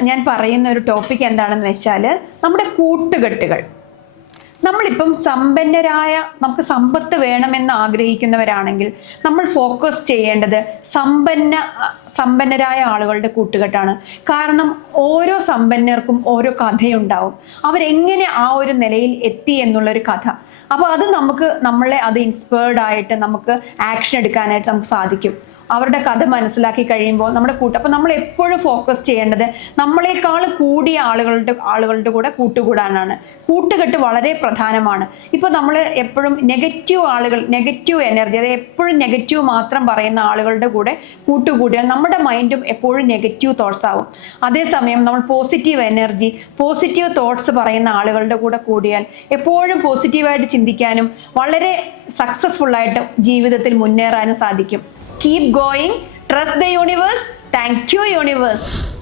ഞാൻ പറയുന്ന ഒരു ടോപ്പിക് എന്താണെന്ന് വെച്ചാൽ നമ്മുടെ കൂട്ടുകെട്ടുകൾ. നമ്മളിപ്പം സമ്പന്നരായ, നമുക്ക് സമ്പത്ത് വേണമെന്ന് ആഗ്രഹിക്കുന്നവരാണെങ്കിൽ നമ്മൾ ഫോക്കസ് ചെയ്യേണ്ടത് സമ്പന്നരായ ആളുകളുടെ കൂട്ടുകെട്ടാണ്. കാരണം ഓരോ സമ്പന്നർക്കും ഓരോ കഥയുണ്ടാവും. അവരെങ്ങനെ ആ ഒരു നിലയിൽ എത്തി എന്നുള്ളൊരു കഥ. അപ്പോൾ അത് നമ്മളെ ഇൻസ്പയർഡ് ആയിട്ട് നമുക്ക് ആക്ഷൻ എടുക്കാനായിട്ട് നമുക്ക് സാധിക്കും. അവരുടെ കഥ മനസ്സിലാക്കി കഴിയുമ്പോൾ അപ്പോൾ നമ്മൾ എപ്പോഴും ഫോക്കസ് ചെയ്യേണ്ടത് നമ്മളെക്കാൾ കൂടിയ ആളുകളുടെ കൂടെ കൂട്ടുകൂടാനാണ്. കൂട്ടുകെട്ട് വളരെ പ്രധാനമാണ്. ഇപ്പോൾ നമ്മൾ എപ്പോഴും നെഗറ്റീവ് എനർജി, അതായത് എപ്പോഴും നെഗറ്റീവ് മാത്രം പറയുന്ന ആളുകളുടെ കൂടെ കൂട്ടുകൂടിയാൽ നമ്മുടെ മൈൻഡും എപ്പോഴും നെഗറ്റീവ് തോട്ട്സ് ആവും. അതേസമയം നമ്മൾ പോസിറ്റീവ് തോട്ട്സ് പറയുന്ന ആളുകളുടെ കൂടെ കൂടിയാൽ എപ്പോഴും പോസിറ്റീവായിട്ട് ചിന്തിക്കാനും വളരെ സക്സസ്ഫുൾ ആയിട്ട് ജീവിതത്തിൽ മുന്നേറാനും സാധിക്കും. Keep going, trust the universe. Thank you, universe.